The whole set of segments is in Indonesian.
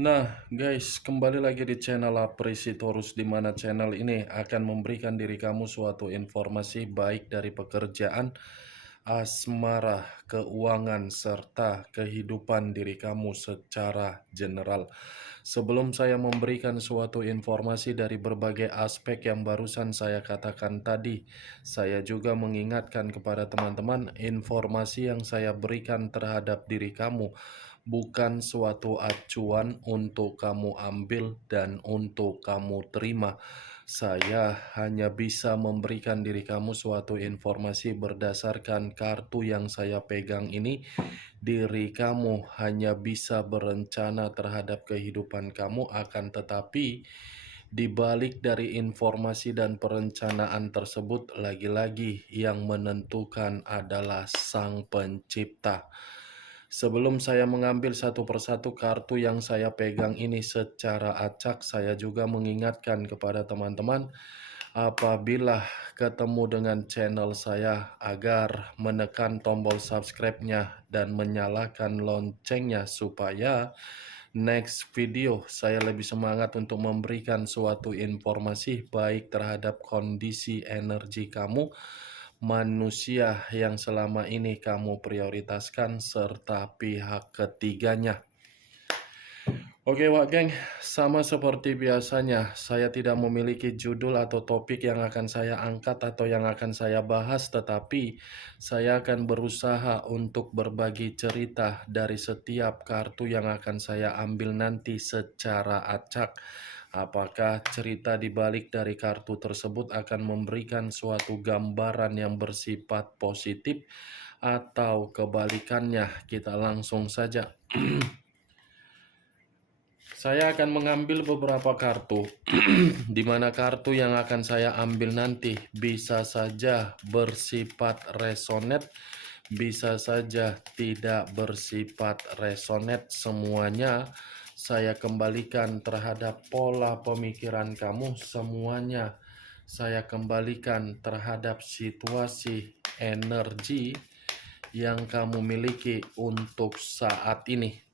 Nah, guys, kembali lagi di channel Apresitorus, di mana channel ini akan memberikan diri kamu suatu informasi baik dari pekerjaan, asmara, keuangan, serta kehidupan diri kamu secara general. Sebelum saya memberikan suatu informasi dari berbagai aspek yang barusan saya katakan tadi, saya juga mengingatkan kepada teman-teman, informasi yang saya berikan terhadap diri kamu bukan suatu acuan untuk kamu ambil dan untuk kamu terima. Saya hanya bisa memberikan diri kamu suatu informasi berdasarkan kartu yang saya pegang ini. Diri kamu hanya bisa berencana terhadap kehidupan kamu, akan tetapi di balik dari informasi dan perencanaan tersebut, lagi-lagi yang menentukan adalah Sang Pencipta. Sebelum saya mengambil satu persatu kartu yang saya pegang ini secara acak, saya juga mengingatkan kepada teman-teman, apabila ketemu dengan channel saya, agar menekan tombol subscribe-nya dan menyalakan loncengnya supaya next video saya lebih semangat untuk memberikan suatu informasi baik terhadap kondisi energi kamu, manusia yang selama ini kamu prioritaskan, serta pihak ketiganya. Oke Wak Geng, sama seperti biasanya, saya tidak memiliki judul atau topik yang akan saya angkat atau yang akan saya bahas, tetapi saya akan berusaha untuk berbagi cerita dari setiap kartu yang akan saya ambil nanti secara acak. Apakah cerita di balik dari kartu tersebut akan memberikan suatu gambaran yang bersifat positif atau kebalikannya? Kita langsung saja. Saya akan mengambil beberapa kartu, di mana kartu yang akan saya ambil nanti bisa saja bersifat resonate, bisa saja tidak bersifat resonate. Semuanya saya kembalikan terhadap pola pemikiran kamu, semuanya saya kembalikan terhadap situasi energi yang kamu miliki untuk saat ini.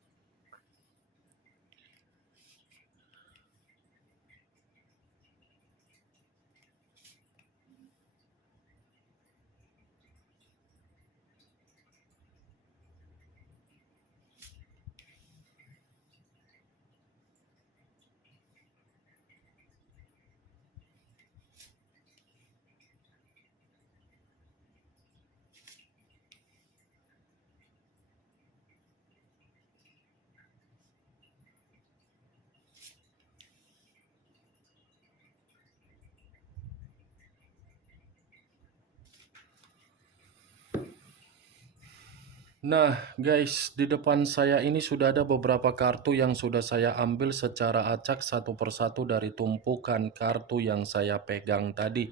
Nah, guys, di depan saya ini sudah ada beberapa kartu yang sudah saya ambil secara acak satu persatu dari tumpukan kartu yang saya pegang tadi.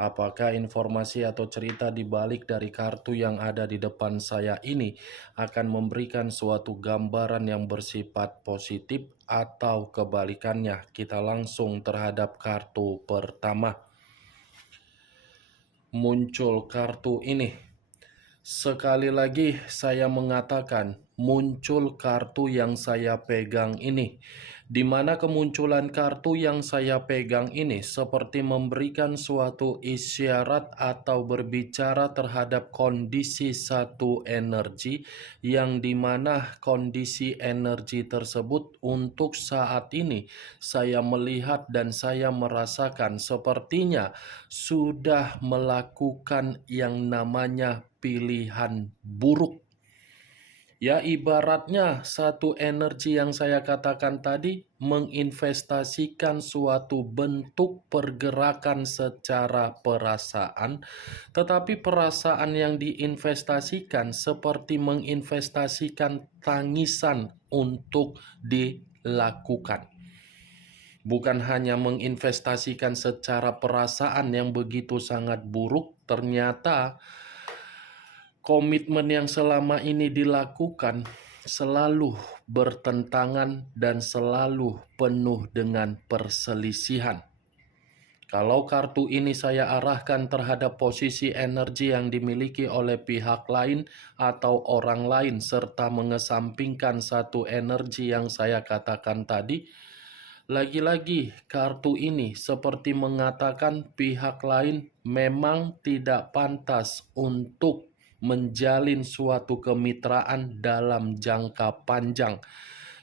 Apakah informasi atau cerita di balik dari kartu yang ada di depan saya ini akan memberikan suatu gambaran yang bersifat positif atau kebalikannya? Kita langsung terhadap kartu pertama. Muncul kartu ini. Sekali lagi saya mengatakan, muncul kartu yang saya pegang ini. Di mana kemunculan kartu yang saya pegang ini seperti memberikan suatu isyarat atau berbicara terhadap kondisi satu energi, yang dimana kondisi energi tersebut untuk saat ini saya melihat dan saya merasakan sepertinya sudah melakukan yang namanya pilihan buruk. Ya, ibaratnya satu energi yang saya katakan tadi menginvestasikan suatu bentuk pergerakan secara perasaan, tetapi perasaan yang diinvestasikan seperti menginvestasikan tangisan untuk dilakukan. Bukan hanya menginvestasikan secara perasaan yang begitu sangat buruk, ternyata komitmen yang selama ini dilakukan selalu bertentangan dan selalu penuh dengan perselisihan. Kalau kartu ini saya arahkan terhadap posisi energi yang dimiliki oleh pihak lain atau orang lain, serta mengesampingkan satu energi yang saya katakan tadi, lagi-lagi kartu ini seperti mengatakan pihak lain memang tidak pantas untuk menjalin suatu kemitraan dalam jangka panjang.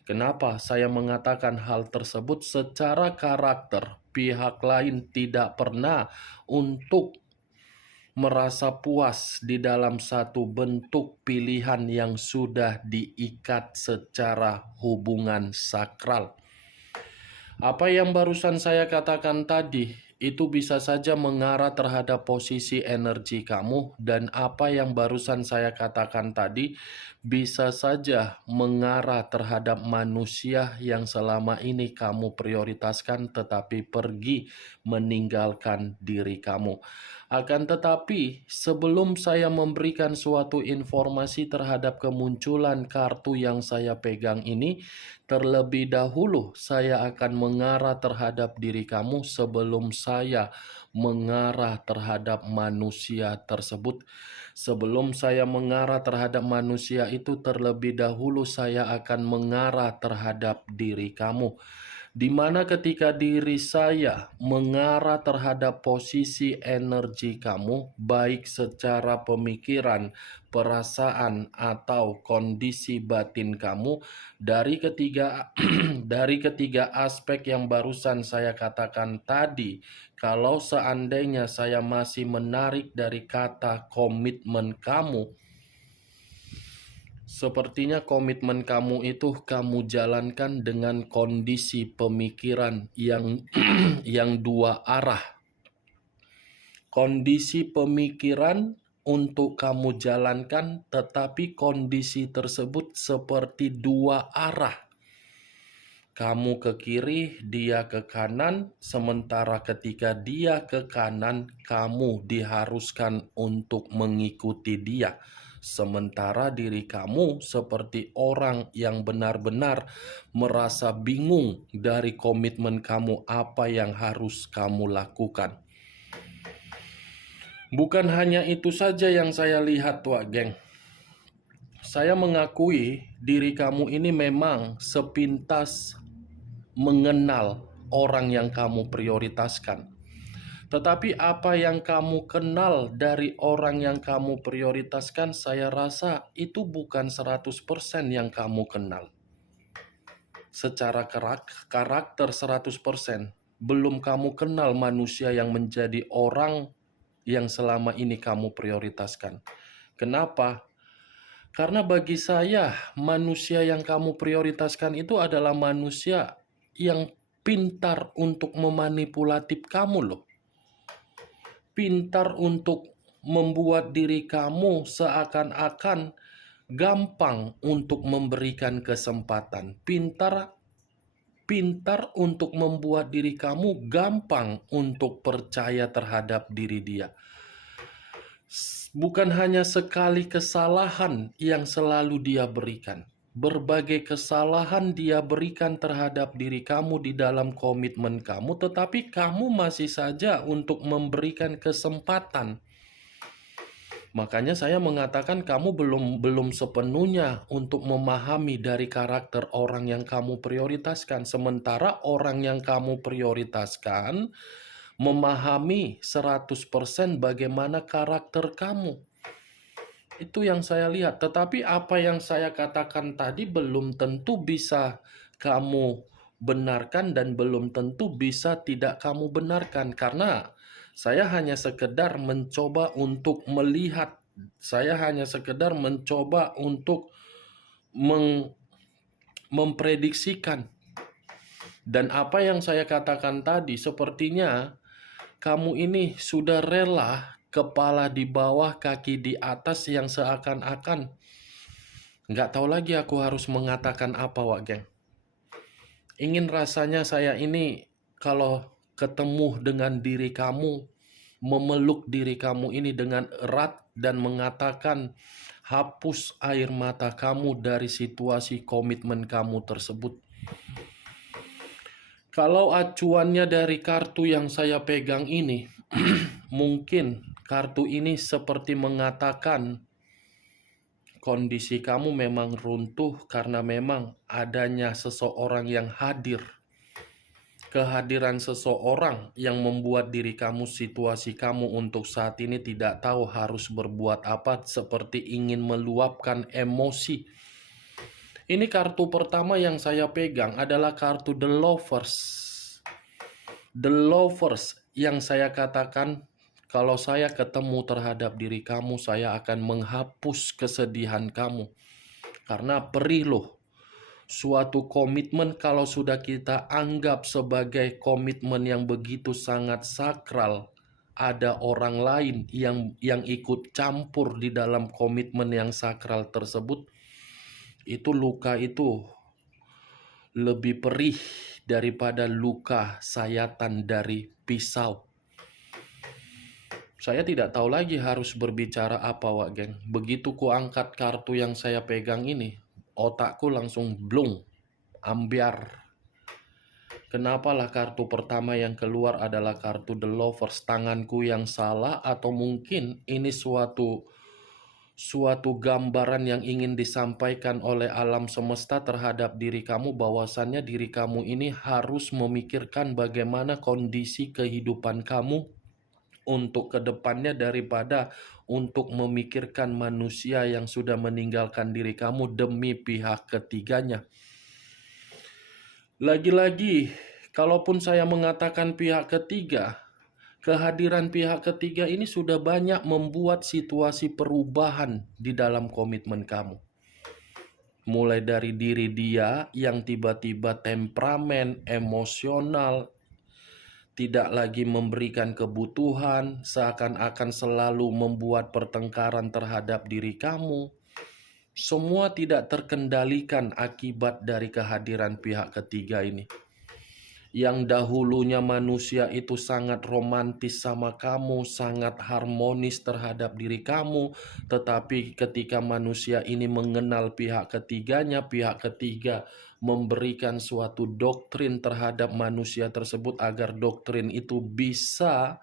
Kenapa saya mengatakan hal tersebut? Secara karakter, pihak lain tidak pernah untuk merasa puas di dalam satu bentuk pilihan yang sudah diikat secara hubungan sakral. Apa yang barusan saya katakan tadi, itu bisa saja mengarah terhadap posisi energi kamu, dan apa yang barusan saya katakan tadi bisa saja mengarah terhadap manusia yang selama ini kamu prioritaskan tetapi pergi meninggalkan diri kamu. Akan tetapi, sebelum saya memberikan suatu informasi terhadap kemunculan kartu yang saya pegang ini, terlebih dahulu saya akan mengarah terhadap diri kamu sebelum saya mengarah terhadap manusia tersebut. Sebelum saya mengarah terhadap manusia itu, terlebih dahulu saya akan mengarah terhadap diri kamu. Di mana ketika diri saya mengarah terhadap posisi energi kamu, baik secara pemikiran, perasaan, atau kondisi batin kamu, dari ketiga dari ketiga aspek yang barusan saya katakan tadi, kalau seandainya saya masih menarik dari kata komitmen kamu, sepertinya komitmen kamu itu kamu jalankan dengan kondisi pemikiran yang yang dua arah. Kondisi pemikiran untuk kamu jalankan, tetapi kondisi tersebut seperti dua arah. Kamu ke kiri, dia ke kanan, sementara ketika dia ke kanan, kamu diharuskan untuk mengikuti dia. Sementara diri kamu seperti orang yang benar-benar merasa bingung dari komitmen kamu, apa yang harus kamu lakukan. Bukan hanya itu saja yang saya lihat, Wak Geng. Saya mengakui diri kamu ini memang sepintas mengenal orang yang kamu prioritaskan. Tetapi apa yang kamu kenal dari orang yang kamu prioritaskan, saya rasa itu bukan 100% yang kamu kenal. Secara karakter 100%, belum kamu kenal manusia yang menjadi orang yang selama ini kamu prioritaskan. Kenapa? Karena bagi saya, manusia yang kamu prioritaskan itu adalah manusia yang pintar untuk memanipulatif kamu loh. Pintar untuk membuat diri kamu seakan-akan gampang untuk memberikan kesempatan. Pintar untuk membuat diri kamu gampang untuk percaya terhadap diri dia. Bukan hanya sekali kesalahan yang selalu dia berikan. Berbagai kesalahan dia berikan terhadap diri kamu di dalam komitmen kamu, tetapi kamu masih saja untuk memberikan kesempatan. Makanya saya mengatakan kamu belum sepenuhnya untuk memahami dari karakter orang yang kamu prioritaskan. Sementara orang yang kamu prioritaskan memahami 100% bagaimana karakter kamu. Itu yang saya lihat. Tetapi apa yang saya katakan tadi belum tentu bisa kamu benarkan dan belum tentu bisa tidak kamu benarkan. Karena saya hanya sekedar mencoba untuk melihat. Saya hanya sekedar mencoba untuk memprediksikan. Dan apa yang saya katakan tadi, sepertinya kamu ini sudah rela kepala di bawah, kaki di atas, yang seakan-akan nggak tahu lagi aku harus mengatakan apa, Wak Geng. Ingin rasanya saya ini kalau ketemu dengan diri kamu, memeluk diri kamu ini dengan erat dan mengatakan, hapus air mata kamu dari situasi komitmen kamu tersebut. Kalau acuannya dari kartu yang saya pegang ini, mungkin kartu ini seperti mengatakan kondisi kamu memang runtuh karena memang adanya seseorang yang hadir. Kehadiran seseorang yang membuat diri kamu, situasi kamu untuk saat ini tidak tahu harus berbuat apa, seperti ingin meluapkan emosi. Ini kartu pertama yang saya pegang adalah kartu The Lovers. The Lovers yang saya katakan, kalau saya ketemu terhadap diri kamu, saya akan menghapus kesedihan kamu. Karena perih loh. Suatu komitmen kalau sudah kita anggap sebagai komitmen yang begitu sangat sakral, ada orang lain yang ikut campur di dalam komitmen yang sakral tersebut, itu luka itu lebih perih daripada luka sayatan dari pisau. Saya tidak tahu lagi harus berbicara apa, Wak Geng. Begitu ku angkat kartu yang saya pegang ini, otakku langsung blung, ambiar. Kenapalah kartu pertama yang keluar adalah kartu The Lovers? Tanganku yang salah atau mungkin ini suatu gambaran yang ingin disampaikan oleh alam semesta terhadap diri kamu, bahwasannya diri kamu ini harus memikirkan bagaimana kondisi kehidupan kamu untuk kedepannya daripada untuk memikirkan manusia yang sudah meninggalkan diri kamu demi pihak ketiganya. Lagi-lagi, kalaupun saya mengatakan pihak ketiga, kehadiran pihak ketiga ini sudah banyak membuat situasi perubahan di dalam komitmen kamu. Mulai dari diri dia yang tiba-tiba temperamen, emosional, tidak lagi memberikan kebutuhan, seakan-akan selalu membuat pertengkaran terhadap diri kamu. Semua tidak terkendalikan akibat dari kehadiran pihak ketiga ini. Yang dahulunya manusia itu sangat romantis sama kamu, sangat harmonis terhadap diri kamu, tetapi ketika manusia ini mengenal pihak ketiganya, pihak ketiga memberikan suatu doktrin terhadap manusia tersebut agar doktrin itu bisa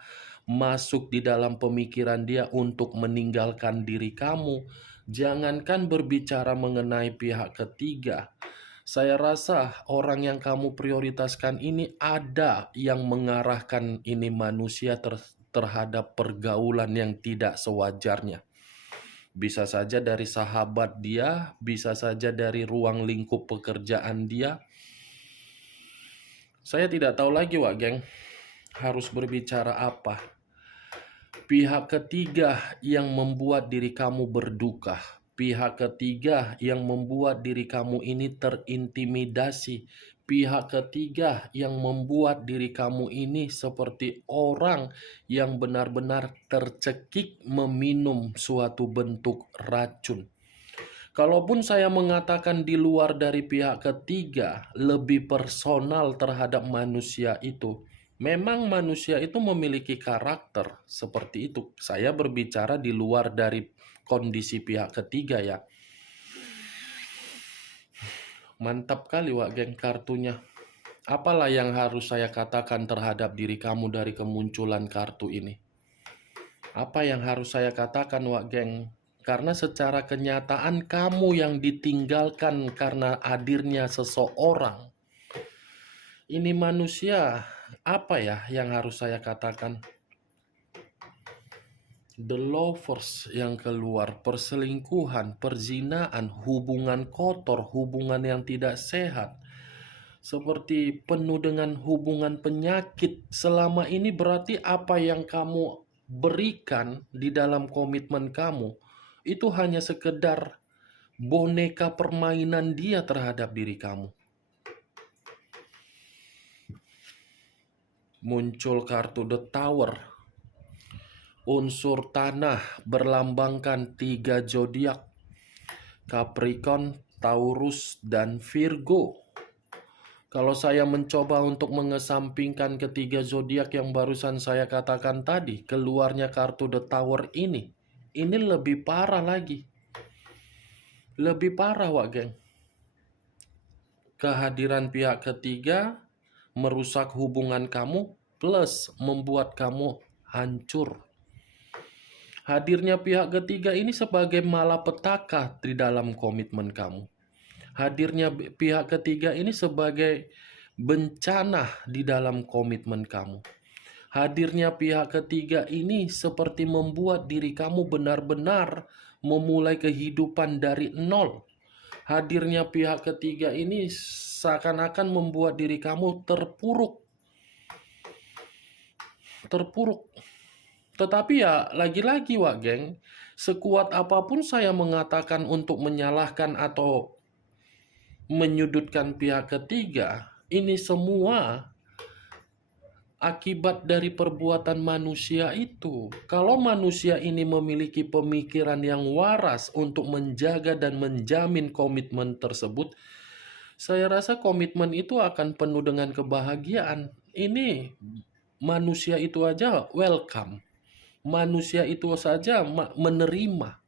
masuk di dalam pemikiran dia untuk meninggalkan diri kamu. Jangankan berbicara mengenai pihak ketiga, saya rasa orang yang kamu prioritaskan ini ada yang mengarahkan ini manusia terhadap pergaulan yang tidak sewajarnya. Bisa saja dari sahabat dia, bisa saja dari ruang lingkup pekerjaan dia. Saya tidak tahu lagi, Wak Geng, harus berbicara apa. Pihak ketiga yang membuat diri kamu berduka. Pihak ketiga yang membuat diri kamu ini terintimidasi. Pihak ketiga yang membuat diri kamu ini seperti orang yang benar-benar tercekik meminum suatu bentuk racun. Kalaupun saya mengatakan di luar dari pihak ketiga, lebih personal terhadap manusia itu, memang manusia itu memiliki karakter seperti itu. Saya berbicara di luar dari kondisi pihak ketiga ya. Mantap kali, Wak Geng, kartunya. Apalah yang harus saya katakan terhadap diri kamu dari kemunculan kartu ini? Apa yang harus saya katakan, Wak Geng? Karena secara kenyataan kamu yang ditinggalkan karena hadirnya seseorang. Ini manusia, apa ya yang harus saya katakan? The Lovers yang keluar, perselingkuhan, perzinaan, hubungan kotor, hubungan yang tidak sehat. Seperti penuh dengan hubungan penyakit. Selama ini berarti apa yang kamu berikan di dalam komitmen kamu itu hanya sekedar boneka permainan dia terhadap diri kamu. Muncul kartu The Tower. Unsur tanah berlambangkan 3 zodiak: Capricorn, Taurus, dan Virgo. Kalau saya mencoba untuk mengesampingkan ketiga zodiak yang barusan saya katakan tadi, keluarnya kartu The Tower ini lebih parah lagi. Lebih parah, Wak Geng. Kehadiran pihak ketiga merusak hubungan kamu, plus membuat kamu hancur. Hadirnya pihak ketiga ini sebagai malapetaka di dalam komitmen kamu. Hadirnya pihak ketiga ini sebagai bencana di dalam komitmen kamu. Hadirnya pihak ketiga ini seperti membuat diri kamu benar-benar memulai kehidupan dari nol. Hadirnya pihak ketiga ini seakan-akan membuat diri kamu terpuruk. Tetapi ya lagi-lagi Wak Geng, sekuat apapun saya mengatakan untuk menyalahkan atau menyudutkan pihak ketiga, ini semua akibat dari perbuatan manusia itu. Kalau manusia ini memiliki pemikiran yang waras untuk menjaga dan menjamin komitmen tersebut, saya rasa komitmen itu akan penuh dengan kebahagiaan. Ini manusia itu aja welcome. Manusia itu saja menerima.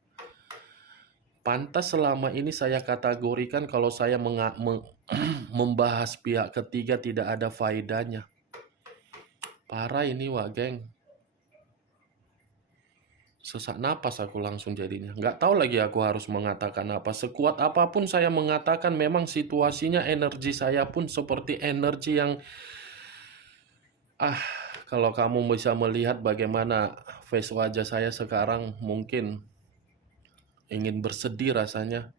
Pantas selama ini saya kategorikan kalau saya membahas pihak ketiga tidak ada faedahnya. Parah ini Wak Geng. Sesak napas aku langsung jadinya. Nggak tahu lagi aku harus mengatakan apa. Sekuat apapun saya mengatakan, memang situasinya, energi saya pun seperti energi yang... kalau kamu bisa melihat bagaimana face wajah saya sekarang, mungkin ingin bersedih rasanya.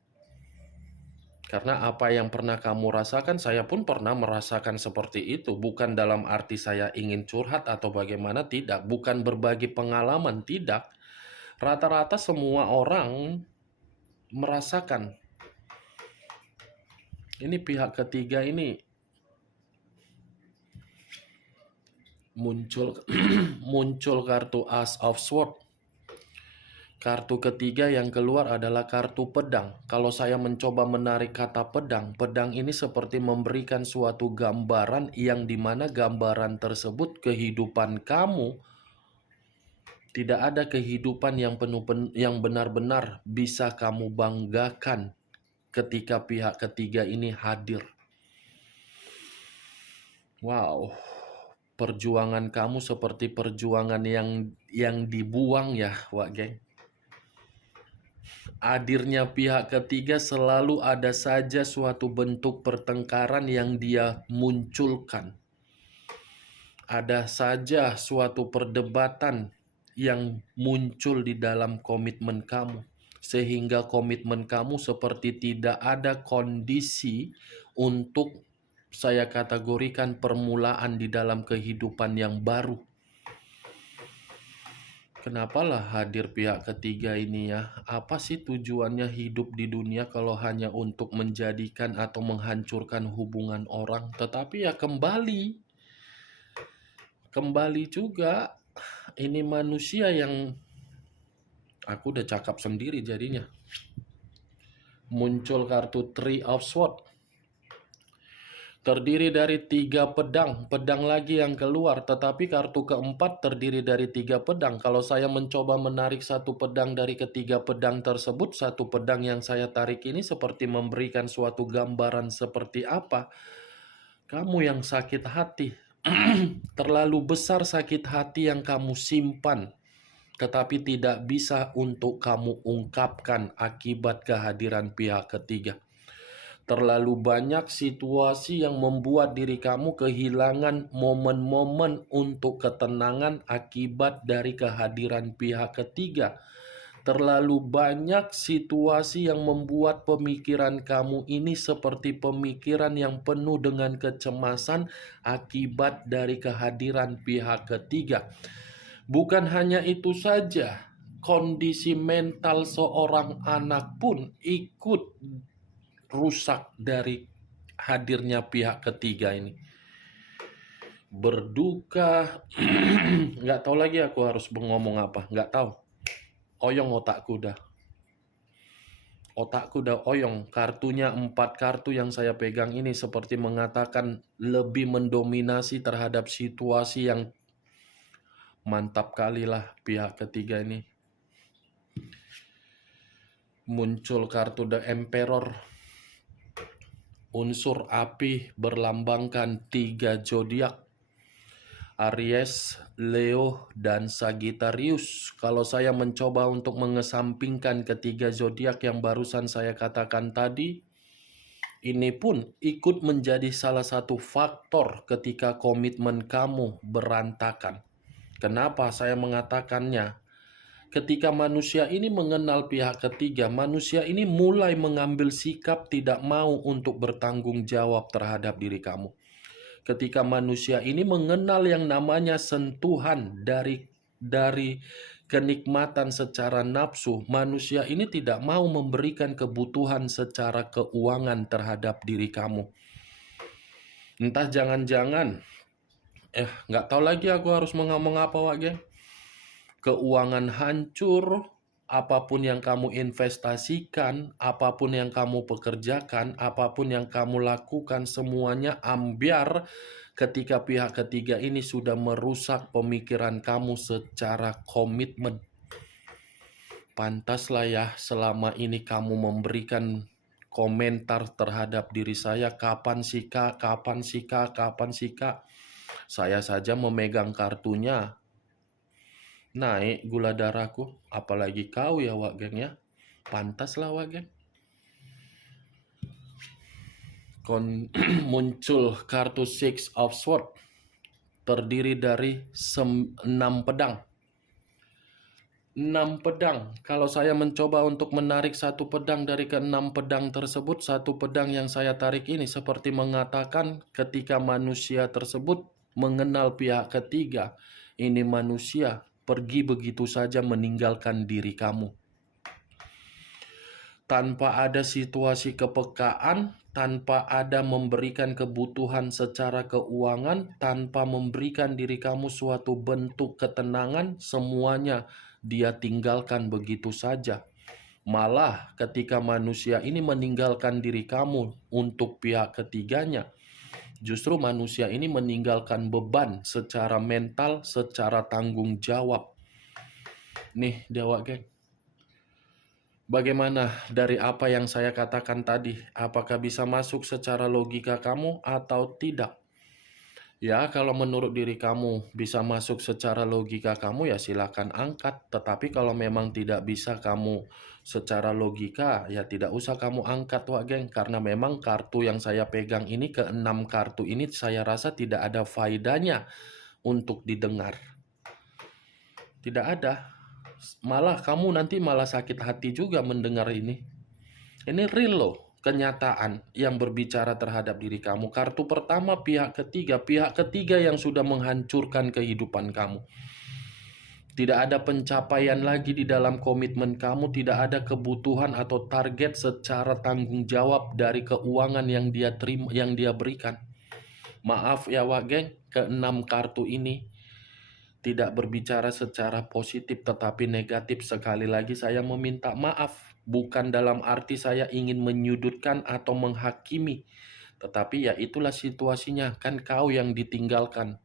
Karena apa yang pernah kamu rasakan, saya pun pernah merasakan seperti itu. Bukan dalam arti saya ingin curhat atau bagaimana, tidak. Bukan berbagi pengalaman, tidak. Rata-rata semua orang merasakan. Ini pihak ketiga ini muncul kartu Ace of Swords. Kartu ketiga yang keluar adalah kartu pedang. Kalau saya mencoba menarik kata pedang, pedang ini seperti memberikan suatu gambaran yang dimana gambaran tersebut kehidupan kamu tidak ada kehidupan yang yang benar-benar bisa kamu banggakan ketika pihak ketiga ini hadir. Wow, perjuangan kamu seperti perjuangan yang dibuang ya, Wak Geng. Hadirnya pihak ketiga selalu ada saja suatu bentuk pertengkaran yang dia munculkan. Ada saja suatu perdebatan yang muncul di dalam komitmen kamu. Sehingga komitmen kamu seperti tidak ada kondisi untuk saya kategorikan permulaan di dalam kehidupan yang baru. Kenapalah hadir pihak ketiga ini ya? Apa sih tujuannya hidup di dunia kalau hanya untuk menjadikan atau menghancurkan hubungan orang? Tetapi ya kembali juga ini manusia yang aku udah cakap sendiri jadinya. Muncul kartu Three of Swords. Terdiri dari 3 pedang, pedang lagi yang keluar, tetapi kartu keempat terdiri dari 3 pedang. Kalau saya mencoba menarik satu pedang dari ketiga pedang tersebut, satu pedang yang saya tarik ini seperti memberikan suatu gambaran seperti apa. Kamu yang sakit hati, terlalu besar sakit hati yang kamu simpan, tetapi tidak bisa untuk kamu ungkapkan akibat kehadiran pihak ketiga. Terlalu banyak situasi yang membuat diri kamu kehilangan momen-momen untuk ketenangan akibat dari kehadiran pihak ketiga. Terlalu banyak situasi yang membuat pemikiran kamu ini seperti pemikiran yang penuh dengan kecemasan akibat dari kehadiran pihak ketiga. Bukan hanya itu saja, kondisi mental seorang anak pun ikut rusak dari hadirnya pihak ketiga ini. Berduka, nggak tahu lagi aku harus ngomong apa, nggak tahu. Oyong otakku dah. Otakku udah oyong. Kartunya 4 kartu yang saya pegang ini seperti mengatakan lebih mendominasi terhadap situasi yang mantap kali lah pihak ketiga ini. Muncul kartu The Emperor. Unsur api berlambangkan 3 zodiak, Aries, Leo, dan Sagittarius. Kalau saya mencoba untuk mengesampingkan ketiga zodiak yang barusan saya katakan tadi, ini pun ikut menjadi salah satu faktor ketika komitmen kamu berantakan. Kenapa saya mengatakannya? Ketika manusia ini mengenal pihak ketiga, manusia ini mulai mengambil sikap tidak mau untuk bertanggung jawab terhadap diri kamu. Ketika manusia ini mengenal yang namanya sentuhan dari kenikmatan secara nafsu, manusia ini tidak mau memberikan kebutuhan secara keuangan terhadap diri kamu. Entah jangan-jangan, nggak tahu lagi aku harus ngomong apa, Wak, geng. Keuangan hancur, apapun yang kamu investasikan, apapun yang kamu pekerjakan, apapun yang kamu lakukan, semuanya ambiar ketika pihak ketiga ini sudah merusak pemikiran kamu secara komitmen. Pantaslah ya selama ini kamu memberikan komentar terhadap diri saya, kapan sih kak, kapan sih kak, kapan sih kak. Saya saja memegang kartunya, naik gula darahku, apalagi kau ya Wak Geng ya. Pantaslah Wak Geng. Muncul kartu Six of Swords, terdiri dari 6 pedang. 6 pedang. Kalau saya mencoba untuk menarik satu pedang dari ke-6 pedang tersebut, satu pedang yang saya tarik ini seperti mengatakan ketika manusia tersebut mengenal pihak ketiga, ini manusia pergi begitu saja meninggalkan diri kamu. Tanpa ada situasi kepekaan, tanpa ada memberikan kebutuhan secara keuangan, tanpa memberikan diri kamu suatu bentuk ketenangan, semuanya dia tinggalkan begitu saja. Malah ketika manusia ini meninggalkan diri kamu untuk pihak ketiganya, justru manusia ini meninggalkan beban secara mental, secara tanggung jawab. Nih, Dewa Geng. Bagaimana dari apa yang saya katakan tadi? Apakah bisa masuk secara logika kamu atau tidak? Ya, kalau menurut diri kamu bisa masuk secara logika kamu, ya silakan angkat. Tetapi kalau memang tidak bisa kamu secara logika, ya tidak usah kamu angkat, Wak Geng. Karena memang kartu yang saya pegang ini, ke-6 kartu ini saya rasa tidak ada faedahnya untuk didengar. Tidak ada. Malah kamu nanti malah sakit hati juga mendengar ini. Ini real loh, kenyataan yang berbicara terhadap diri kamu. Kartu pertama pihak ketiga yang sudah menghancurkan kehidupan kamu. Tidak ada pencapaian lagi di dalam komitmen kamu, tidak ada kebutuhan atau target secara tanggung jawab dari keuangan yang dia terima, yang dia berikan. Maaf ya Wak Geng, ke-6 kartu ini tidak berbicara secara positif tetapi negatif. Sekali lagi saya meminta maaf, bukan dalam arti saya ingin menyudutkan atau menghakimi, tetapi ya itulah situasinya, kan kau yang ditinggalkan.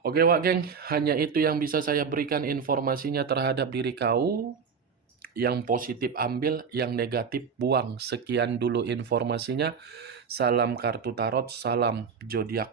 Oke Wak Geng, hanya itu yang bisa saya berikan informasinya terhadap diri kau. Yang positif ambil, yang negatif buang. Sekian dulu informasinya. Salam kartu tarot, salam zodiak.